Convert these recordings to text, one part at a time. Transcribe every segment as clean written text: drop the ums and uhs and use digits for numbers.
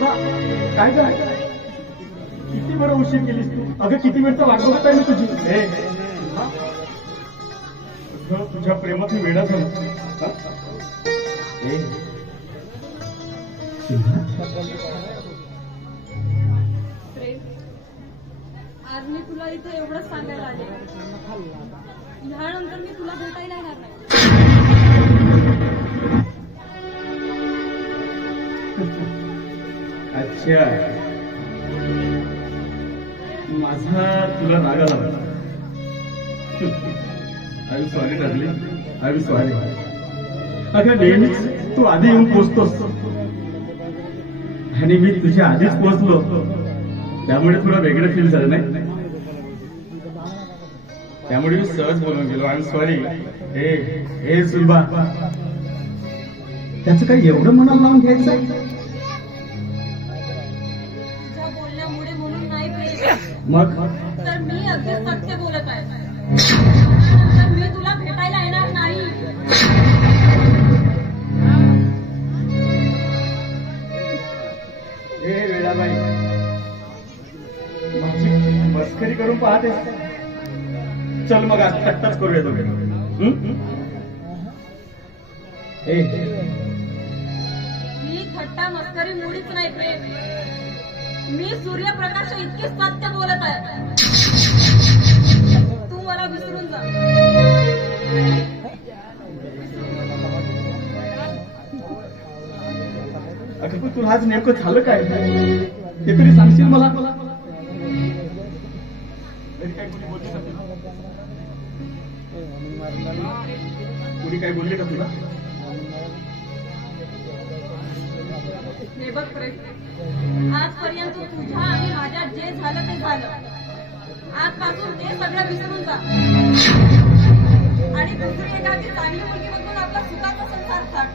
काय काय किती बरं उशीर केलीस तू. अगं किती वेळचा वाट बघत आहे मी तुझी. तुझ्या प्रेमात मी वेडा झालो. आज मी तुला इथे एवढंच सांगायला आले. ह्यानंतर मी तुला भेटायला येणार नाही. अच्छा, माझा तुला राग आला. I am sorry darling, I am sorry. अगं नेहमीच तू आधी येऊन पोचतोस आणि मी तुझ्या आधीच पोचलो, त्यामुळे थोडं वेगळं फील झालं नाही. त्यामुळे मी सहज बोलून गेलो. I am sorry. हे सुलभा, त्याचं काही एवढं मनाला लावून घ्यायचं. तुझ्या बोलण्यामुळे म्हणून नाही प्रेम. मग तर मी अगदी सत्य बोलत आहे. तर मी तुला भेटायला येणार नाही. वेळाबाई, माझी मस्करी करून पाहते. चल मग आज थट्टाच करूया दोघे. ही थट्टा मस्करी मुळीच नाही प्रेम. मी सूर्यप्रकाश इतके सत्य बोलत आहे. तू मला विसरून जा. अगं पण तुला आज नेमकं झालं काय ते तरी सांगशील मला. कुणी काय बोलले का तुला? हे बघ प्रेम, आजपर्यंत तुझ्या आणि माझ्या जे झालं ते झालं. आजपासून ते सगळं विसरून जा आणि दुसरी एखादी चांगली मुलगी बघून आपला सुखाचा संसार साध.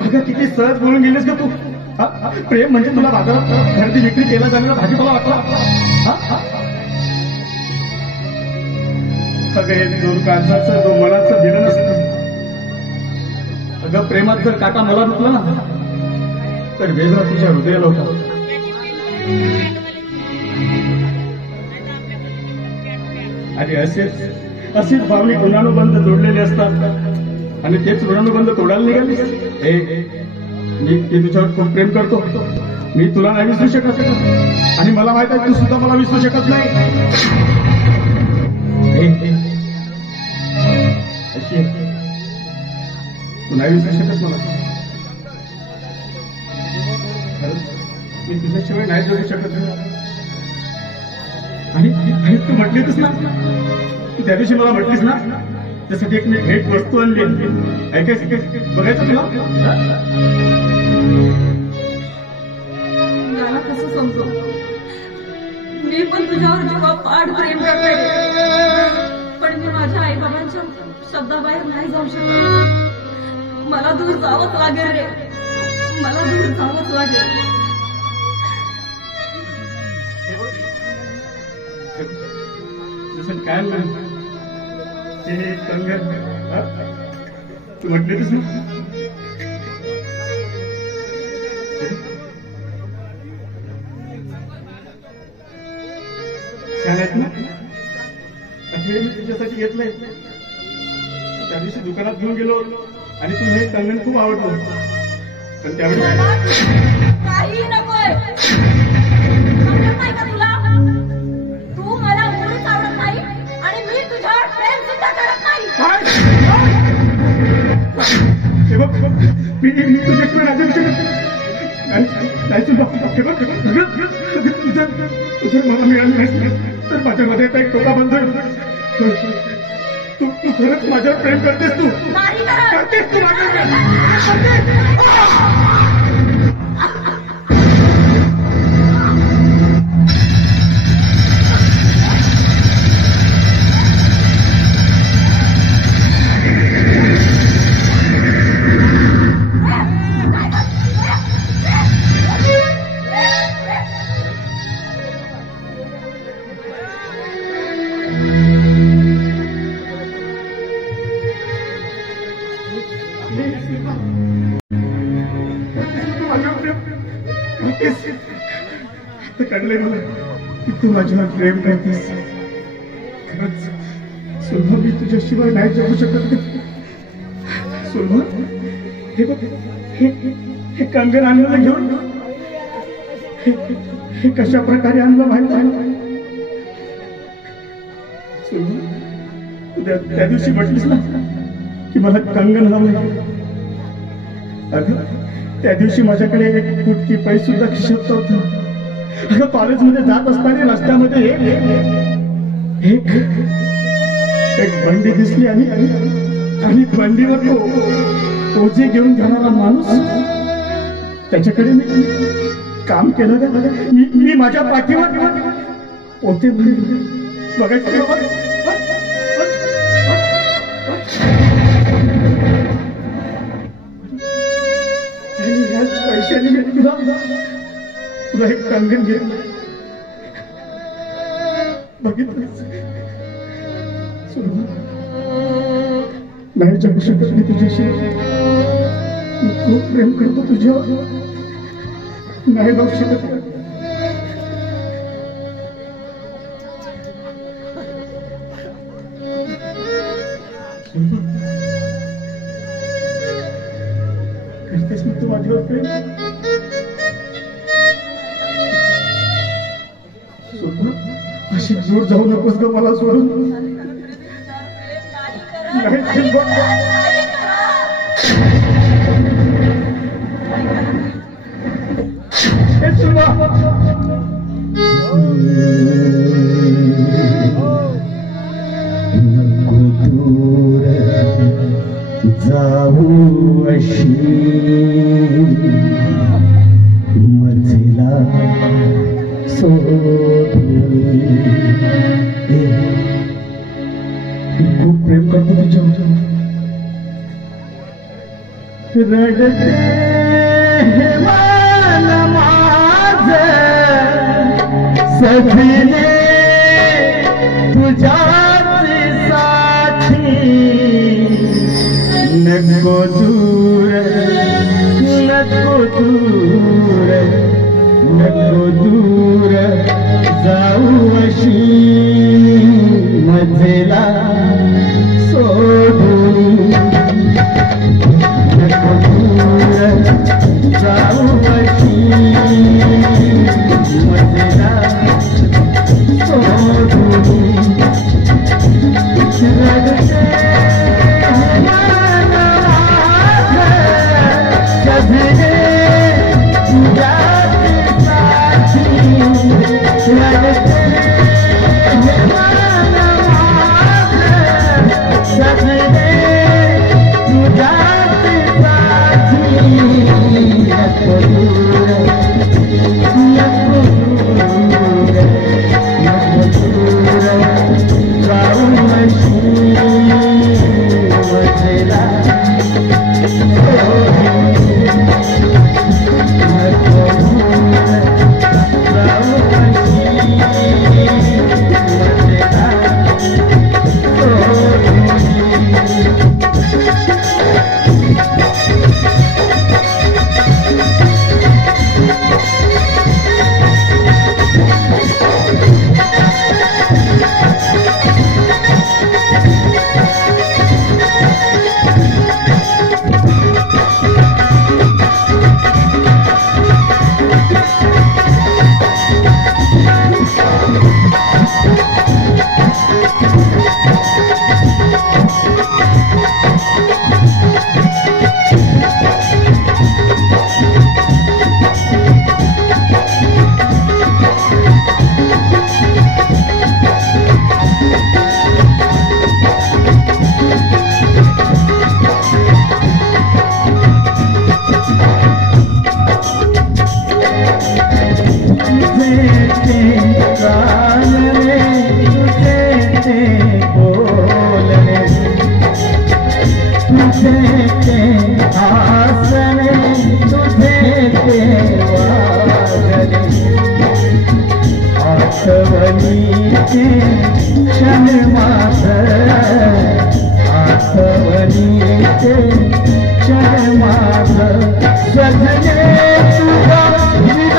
अगं किती सहज बोलून गेलीस का तू. प्रेम म्हणजे तुला बाजारात खरेदी विक्री केला जाणारा भाजीपाला वाटला. अगं हे दोन काळजाचं दोन मनाचं दिलं नसतं. अगं प्रेमात जर काटा मला रुतला ना तर वेदना तुझ्या हृदयाला होता. आणि असेच भावनिक ऋणानुबंध जोडलेले असतात आणि तेच ऋणानुबंध तोडायला निघालीस. मी तुझ्यावर खूप प्रेम करतो. मी तुला नाही विसरू शकत आणि मला माहित आहे तू सुद्धा मला विसरू शकत नाही. अशी तू नाही विसरू शकत मला. मी तुझ्याशिवाय नाही जोडू शकत. आणि तू म्हटलीस ना, तू त्या दिवशी मला म्हटलीस ना, त्यासाठी एक मी भेट वस्तू आणली. ऐकायचं बघायचं तुला. मला कसं समजू. मी पण तुझ्यावर जेव्हा पाठ प्रेम करते, पण मी माझ्या आई बाबांच्या शब्दाबाहेर नाही जाऊ शकत. मला दूर जावंच लागेल रे. मला दूर जावंच लागेल. जसं काय ते कंगन तू म्हटलीस ना, छान आहेत ना. हे मी तुझ्यासाठी घेतलंय. त्या दिवशी दुकानात घेऊन गेलो आणि तू हे कंगन खूप आवडलं. पण त्यावेळी काही नकोय. समजत नाही का तुला? तू मला मुळीच आवडत नाही आणि मी तुझ्यावर प्रेम सुद्धा करत नाही. हे बघ मी तुझ्याशिवाय राजा होऊ शकत नाही. तुझं मला मिळालं नाही तर माझ्यामध्ये आता एक टोका बंद. तू खरंच माझ्यावर प्रेम करतेस. तू करतेस तू आता कळले मला की तू माझ्यावर प्रेम करतेस. खरंच सुलभा, मी तुझ्याशिवाय नाही जगू शकत. सुलभा, हे बघ, हे कंगन आणलं घेऊन. हे कशा प्रकारे आणलं माहित आहे? सुलभा, उद्या त्या दिवशी म्हटलीस ना की मला कंगन हवं. अगं त्या दिवशी माझ्याकडे एक फुटकी पैसे सुद्धा खिशात नव्हतं. अगं कॉलेजमध्ये जात असताना रस्त्यामध्ये एक बंडी दिसली आणि बंडीवर तो ओझे घेऊन जाणारा माणूस. त्याच्याकडे मी काम केलं. मी माझ्या पाठीवर पोते बघायचं. पैशाने मी तुला एक कंगन घे. बघितलं नाही जगू शकत मी तुझ्याशी. मी खूप प्रेम करतो तुझ्यावर. नाही बघू शकत. करतेस मी तू माझ्यावर प्रेम? अशी दूर जाऊ नकोस ग मला सोडून. जाऊ अशी मजेला खूप प्रेम करतो तुझ्यावर. रडते हे मन माझं सजने तुझ्याची साथी. नको दूर नको दूर नको दूर जाऊ अशी मजेला सोडून. नको दूर जाऊ अशी मजेला सोडून. रडते सजने तुझा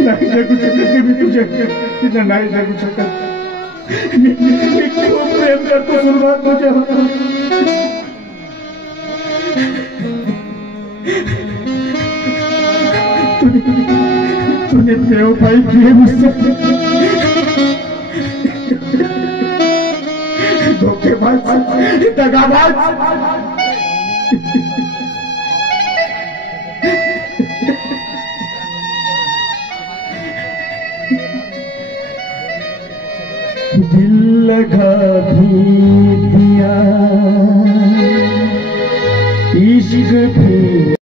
नाही जगू शकत मी तुझ्या नाही जगू शकत मी खूप प्रेम करतो सुरुवात तुझ्या तूने बेवफाई किए मुझसे धोखेबाज दगाबाज दिल लगा भी दिया इश्क भी